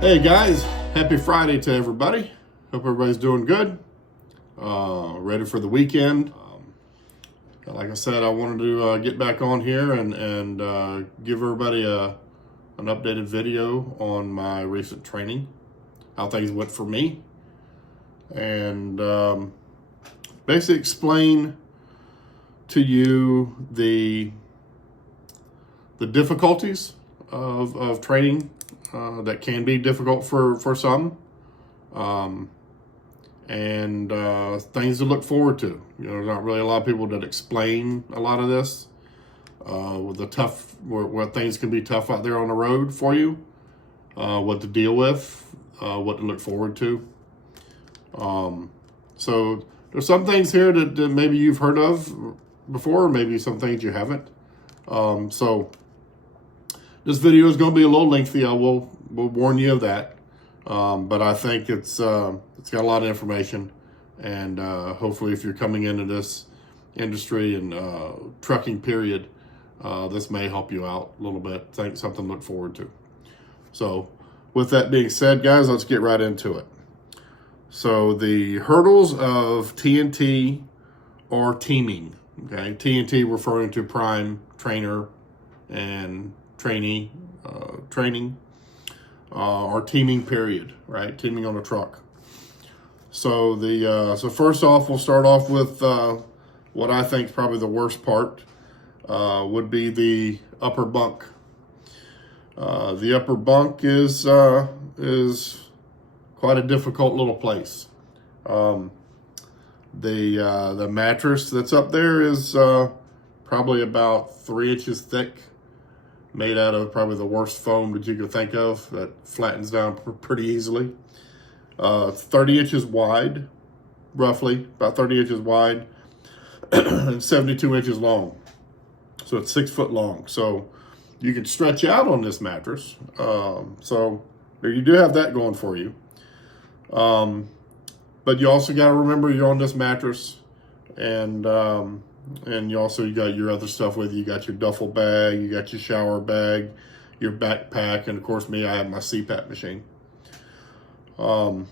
Hey guys, happy Friday to everybody. Hope everybody's doing good. Ready for the weekend. Like I said, I wanted to get back on here and give everybody an updated video on my recent training, how things went for me, and basically explain to you the difficulties of training. That can be difficult for some, and things to look forward to. You know, there's not really a lot of people that explain a lot of this, with the tough, where things can be tough out there on the road for you, what to deal with, what to look forward to. So there's some things here that maybe you've heard of before, maybe some things you haven't. So this video is going to be a little lengthy. I will warn you of that. But I think it's got a lot of information, and hopefully if you're coming into this industry and trucking period, this may help you out a little bit. Think something to look forward to. So with that being said, guys, let's get right into it. So the hurdles of TNT or teaming. Okay, TNT referring to prime, trainer, and trainee training, or teaming period, right? Teaming on a truck. So so first off, we'll start off with what I think is probably the worst part, would be the upper bunk. The upper bunk is quite a difficult little place. The mattress that's up there is probably about 3 inches thick, made out of probably the worst foam that you could think of, that flattens down pretty easily. 30 inches wide, roughly, about 30 inches wide, and 72 inches long. So it's 6 foot long. So you can stretch out on this mattress. So you do have that going for you. But you also got to remember you're on this mattress, and you got your other stuff with you. You got your duffel bag, you got your shower bag, your backpack, and of course me, I have my CPAP machine. You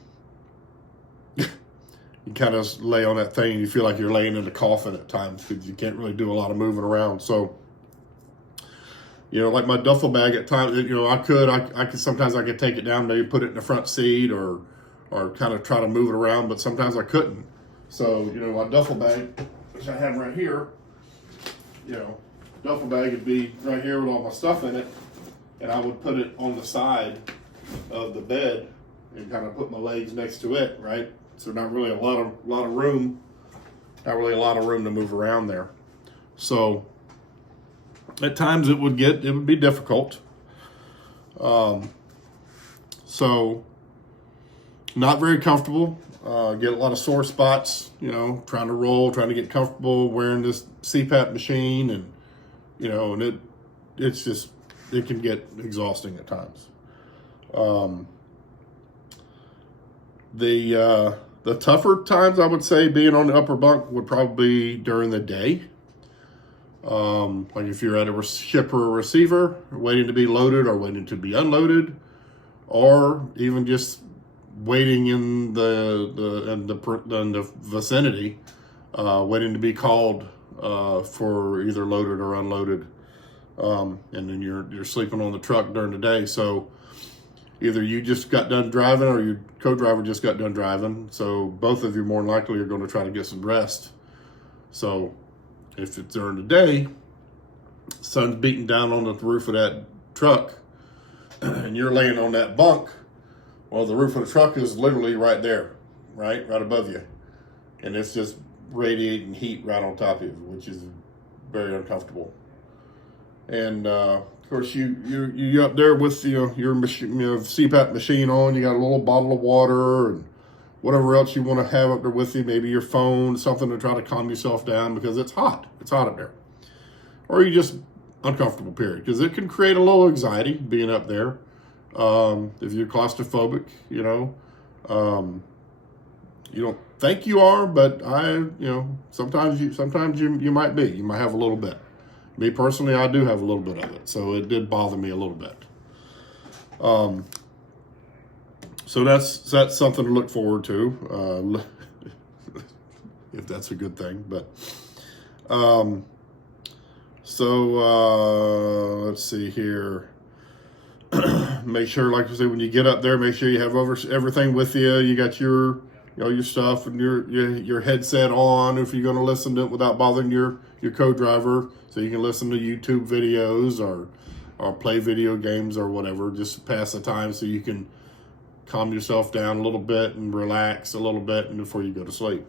kind of lay on that thing and you feel like you're laying in a coffin at times because you can't really do a lot of moving around. So, you know, like my duffel bag at times, you know, I could sometimes I could take it down, maybe put it in the front seat or kind of try to move it around, but sometimes I couldn't. So, you know, my duffel bag, which I have right here, you know, duffel bag would be right here with all my stuff in it, and I would put it on the side of the bed and kind of put my legs next to it, right? So not really a lot of room, not really a lot of room to move around there. So at times it would be difficult. So not very comfortable. Get a lot of sore spots, you know, trying to roll, trying to get comfortable wearing this CPAP machine, and, you know, and it can get exhausting at times. The tougher times, I would say, being on the upper bunk would probably be during the day. Like if you're at a ship or a receiver, waiting to be loaded or waiting to be unloaded, or even just waiting in the vicinity, waiting to be called for either loaded or unloaded, and then you're sleeping on the truck during the day. So either you just got done driving or your co-driver just got done driving. So both of you more than likely are going to try to get some rest. So if it's during the day, sun's beating down on the roof of that truck, and you're laying on that bunk, well, the roof of the truck is literally right there, right above you. And it's just radiating heat right on top of you, which is very uncomfortable. And of course, you up there with your machine, CPAP machine on. You got a little bottle of water and whatever else you want to have up there with you. Maybe your phone, something to try to calm yourself down because it's hot. It's hot up there. Or you just uncomfortable, period, because it can create a little anxiety being up there. If you're claustrophobic, you know, you don't think you are, but sometimes you might be. You might have a little bit. Me personally, I do have a little bit of it, so it did bother me a little bit. So that's something to look forward to, if that's a good thing. But let's see here. Make sure, like I said, when you get up there, make sure you have everything with you. You got your your stuff and your headset on if you're going to listen to it without bothering your co-driver, so you can listen to YouTube videos or play video games or whatever, just to pass the time, so you can calm yourself down a little bit and relax a little bit and before you go to sleep.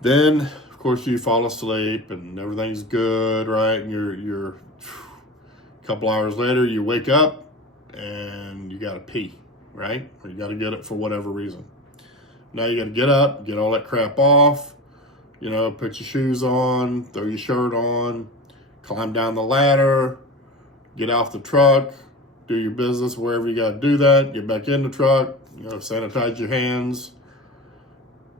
Then, of course, you fall asleep and everything's good, right? And you're a couple hours later, you wake up and you got to pee, right? Or you got to get up for whatever reason. Now you got to get up, get all that crap off, put your shoes on, throw your shirt on, climb down the ladder, get off the truck, do your business wherever you got to do that, get back in the truck, sanitize your hands,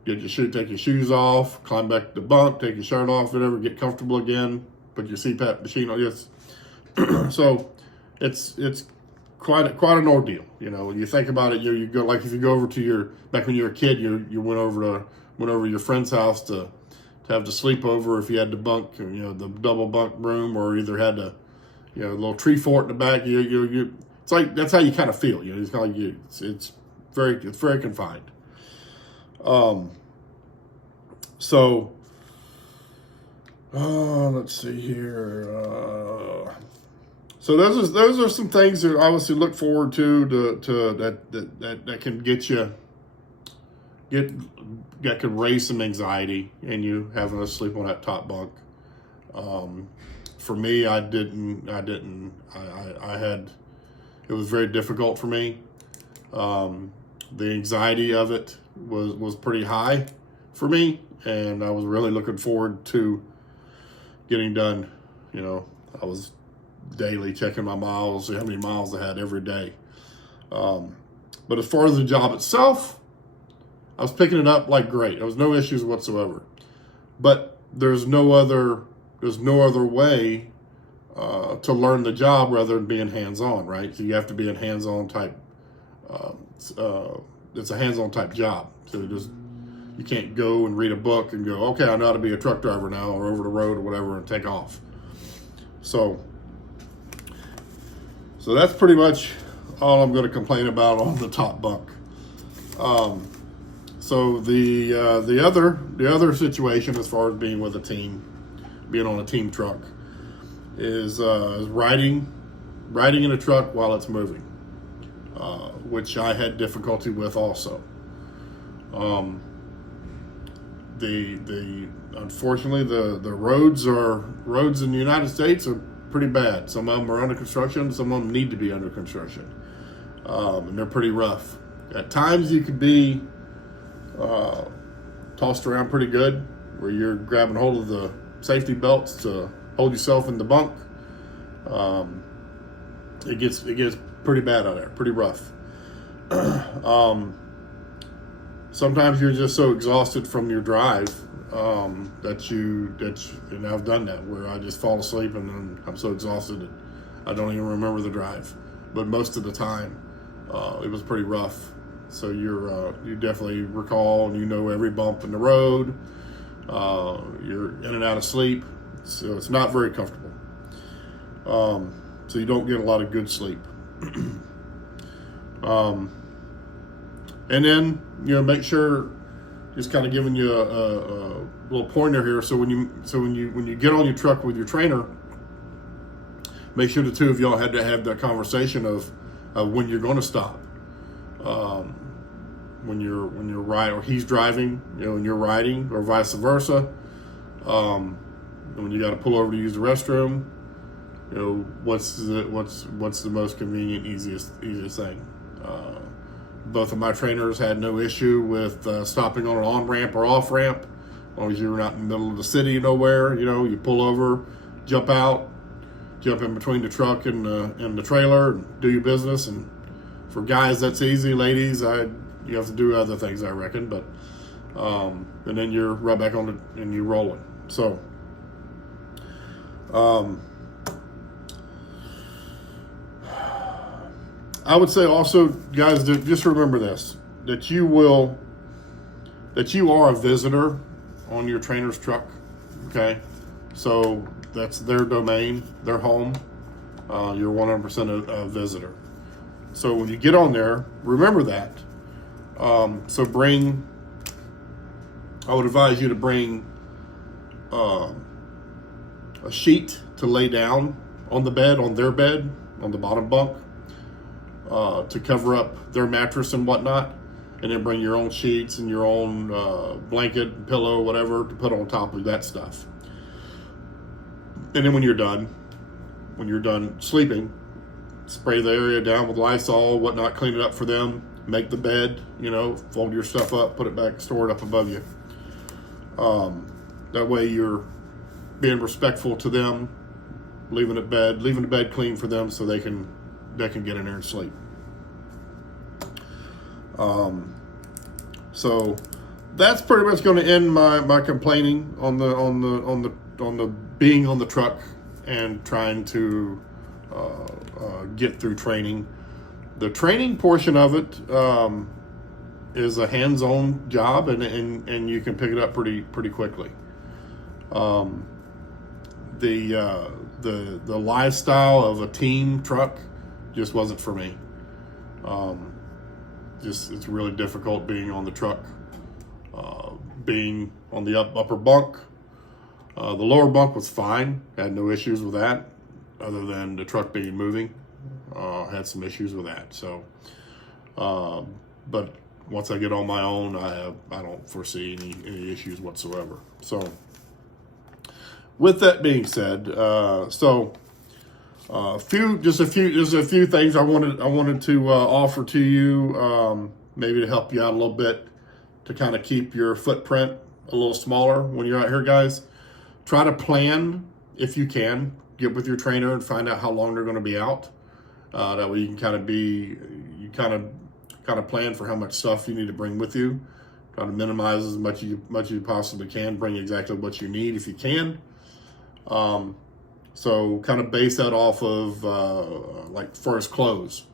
take your shoes off, climb back to the bunk, take your shirt off, whatever, get comfortable again, put your CPAP machine on. Yes. So it's quite an ordeal. When you think about it, you go, like if you go over to back when you were a kid, you went over to your friend's house to have the sleepover if you had the bunk, the double bunk room, or either had a little tree fort in the back. It's like that's how you kind of feel. It's kind of like it's very confined. Let's see here. So those are some things that obviously look forward to that can that could raise some anxiety in you having to sleep on that top bunk. For me, I had, it was very difficult for me. The anxiety of it was pretty high for me, and I was really looking forward to getting done. I was daily checking my miles, how many miles I had every day. But as far as the job itself, I was picking it up like great. There was no issues whatsoever. But there's no other way to learn the job rather than being hands-on, right? So you have to be a hands-on type. It's a hands-on type job. So you can't go and read a book and go, okay, I know how to be a truck driver now, or over the road or whatever, and take off. So that's pretty much all I'm going to complain about on the top bunk. So the other situation, as far as being with a team, being on a team truck, is riding in a truck while it's moving, which I had difficulty with also. Unfortunately the roads in the United States are pretty bad. Some of them are under construction, some of them need to be under construction, and they're pretty rough. At times you could be tossed around pretty good, where you're grabbing hold of the safety belts to hold yourself in the bunk. It gets pretty bad out there, pretty rough. Sometimes you're just so exhausted from your drive and I've done that, where I just fall asleep and then I'm so exhausted that I don't even remember the drive. But most of the time, it was pretty rough. So you definitely recall and every bump in the road. You're in and out of sleep, so it's not very comfortable. So you don't get a lot of good sleep. And then make sure, just kind of giving you a little pointer here. So when you get on your truck with your trainer, make sure the two of y'all had to have that conversation of when you're going to stop. When you're riding, or he's driving, and you're riding, or vice versa. When you got to pull over to use the restroom, what's the most convenient, easiest thing. Both of my trainers had no issue with stopping on an on-ramp or off-ramp, as long as you're not in the middle of the city nowhere. You pull over, jump out, jump in between the truck and the trailer, and do your business. And for guys, that's easy. Ladies, you have to do other things, I reckon. But and then you're right back on it and you're rolling. So I would say also, guys, just remember this, that you are a visitor on your trainer's truck, okay? So that's their domain, their home. You're 100% a visitor. So when you get on there, remember that. So I would advise you to bring a sheet to lay down on the bed, on their bed, on the bottom bunk, to cover up their mattress and whatnot. And then bring your own sheets and your own blanket, pillow, whatever, to put on top of that stuff. And then when you're done sleeping, spray the area down with Lysol, whatnot, clean it up for them, make the bed, fold your stuff up, put it back, store it up above you. That way you're being respectful to them, leaving the bed clean for them so they can get in there and sleep. So that's pretty much going to end my complaining on the being on the truck and trying to get through training. The training portion of it is a hands-on job, and you can pick it up pretty quickly. The lifestyle of a team truck just wasn't for me. It's really difficult being on the truck, being on the upper bunk. The lower bunk was fine, had no issues with that, other than the truck being moving. Had some issues with that. So, but once I get on my own, I don't foresee any issues whatsoever. So, with that being said, just a few things I wanted to offer to you, maybe to help you out a little bit, to kind of keep your footprint a little smaller when you're out here, guys. Try to plan, if you can, get with your trainer and find out how long they're going to be out. That way you can kind of plan for how much stuff you need to bring with you. Try to minimize as much as you possibly can. Bring exactly what you need if you can. So kind of base that off of like first clothes.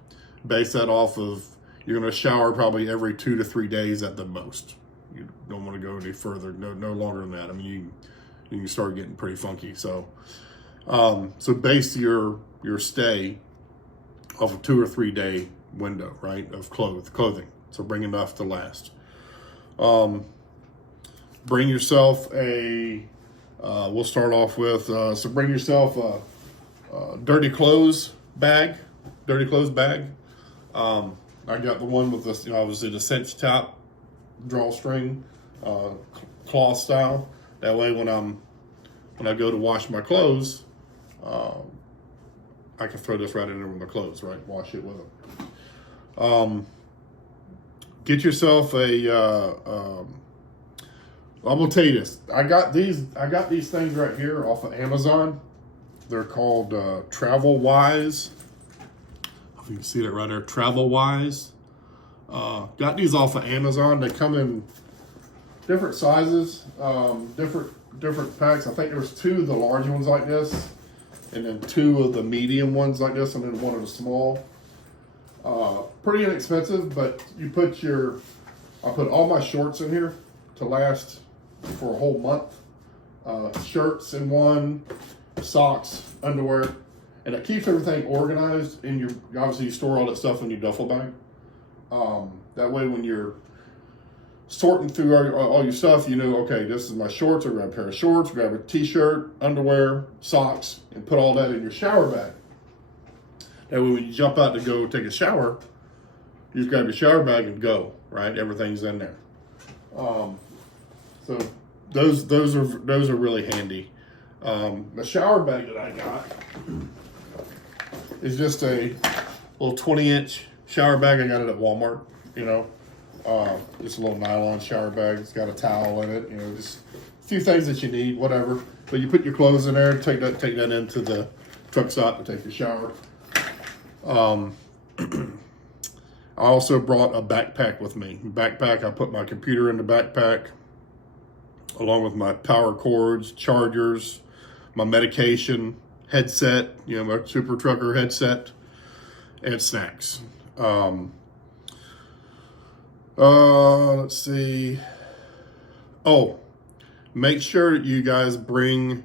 Base that off of, you're going to shower probably every 2 to 3 days at the most. You don't want to go any further, no longer than that. I mean, you can start getting pretty funky. So base your stay off a 2 or 3 day window, right, of clothing. So bring enough to last. Bring yourself we'll start off with, so bring yourself a dirty clothes bag. I got the one with this, obviously the cinch top, drawstring, cloth style. That way when I go to wash my clothes, I can throw this right in there with my clothes, right? Wash it with them. Get yourself I'm gonna tell you this. I got these things right here off of Amazon. They're called Travel Wise. If you can see that right there, Travel Wise. Got these off of Amazon. They come in different sizes, different packs. I think there was 2 of the large ones like this, and then 2 of the medium ones like this, and then 1 of the small. Pretty inexpensive, but I put all my shorts in here to last for a whole month. Shirts in one, socks, underwear, and it keeps everything organized. Obviously you store all that stuff in your duffel bag. That way when you're sorting through all your stuff, okay, this is my shorts. I grab a pair of shorts, grab a t-shirt, underwear, socks, and put all that in your shower bag. That way when you jump out to go take a shower, you just grab your shower bag and go, right? Everything's in there. So those are really handy. The shower bag that I got is just a little 20-inch shower bag. I got it at Walmart, just a little nylon shower bag. It's got a towel in it, just a few things that you need, whatever. But you put your clothes in there, take that into the truck stop and take your shower. I also brought a backpack with me. I put my computer in the backpack, along with my power cords, chargers, my medication, headset, my super trucker headset, and snacks. Let's see. Oh, make sure you guys bring,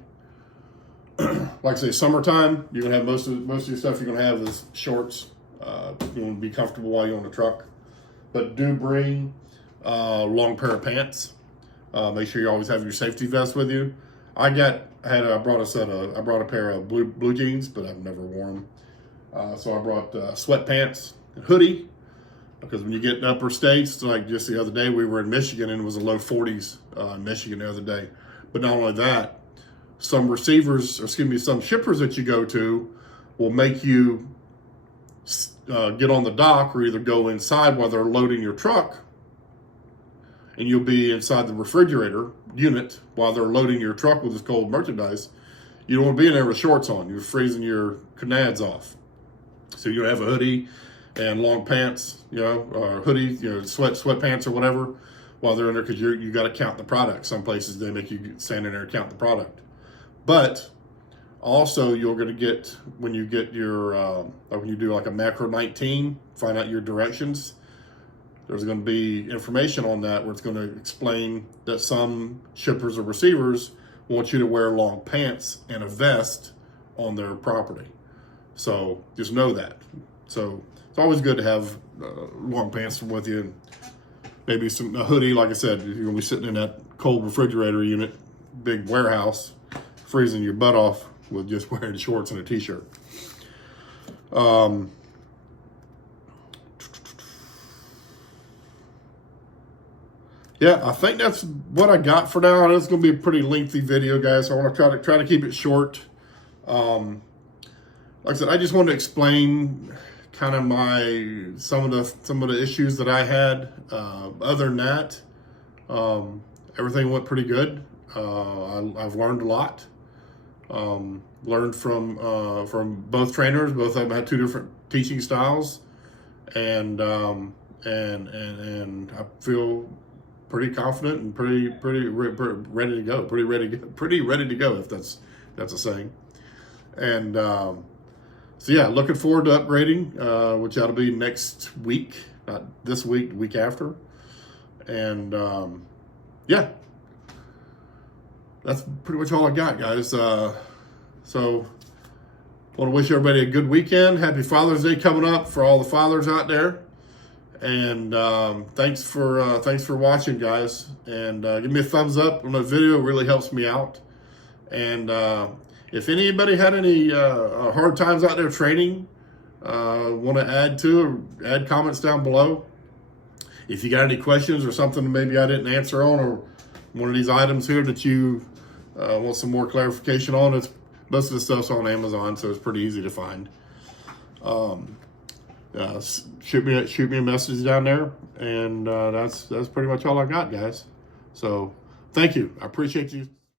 like I say, summertime. You're gonna have most of your stuff. You're gonna have is shorts. You want to be comfortable while you're on the truck, but do bring long pair of pants. Make sure you always have your safety vest with you. I brought a pair of blue jeans, but I've never worn them. So I brought sweatpants and hoodie, because when you get in upper states, like just the other day, we were in Michigan and it was a low 40s in Michigan the other day. But not only that, some shippers that you go to will make you get on the dock or either go inside while they're loading your truck, and you'll be inside the refrigerator unit while they're loading your truck with this cold merchandise. You don't want to be in there with shorts on. You're freezing your nads off. So you have a hoodie and long pants, or hoodie, sweatpants or whatever while they're in there, because you got to count the product. Some places they make you stand in there and count the product. But also you're going to get, when you get your, when you do like a macro 19, find out your directions, there's going to be information on that where it's going to explain that some shippers or receivers want you to wear long pants and a vest on their property. So just know that. So it's always good to have long pants with you, and maybe a hoodie. Like I said, you're going to be sitting in that cold refrigerator unit, big warehouse, freezing your butt off with just wearing shorts and a t-shirt. Yeah, I think that's what I got for now. It's going to be a pretty lengthy video, guys. So I want to try to keep it short. Like I said, I just wanted to explain kind of some of the issues that I had. Other than that, everything went pretty good. I've learned a lot. Learned from both trainers. Both of them had two different teaching styles, and I feel pretty confident and pretty ready to go. Pretty ready to go, if that's a saying. And so yeah, looking forward to upgrading, which ought to be next week, not this week, the week after. And yeah, that's pretty much all I got, guys. So want to wish everybody a good weekend. Happy Father's Day coming up for all the fathers out there. And thanks for watching, guys. And give me a thumbs up on the video. It really helps me out. And if anybody had any hard times out there training, want to add comments down below. If you got any questions or something maybe I didn't answer on, or one of these items here that you want some more clarification on, most of the stuff's on Amazon, so it's pretty easy to find. Shoot me a message down there, and that's pretty much all I got, guys. So thank you. I appreciate you.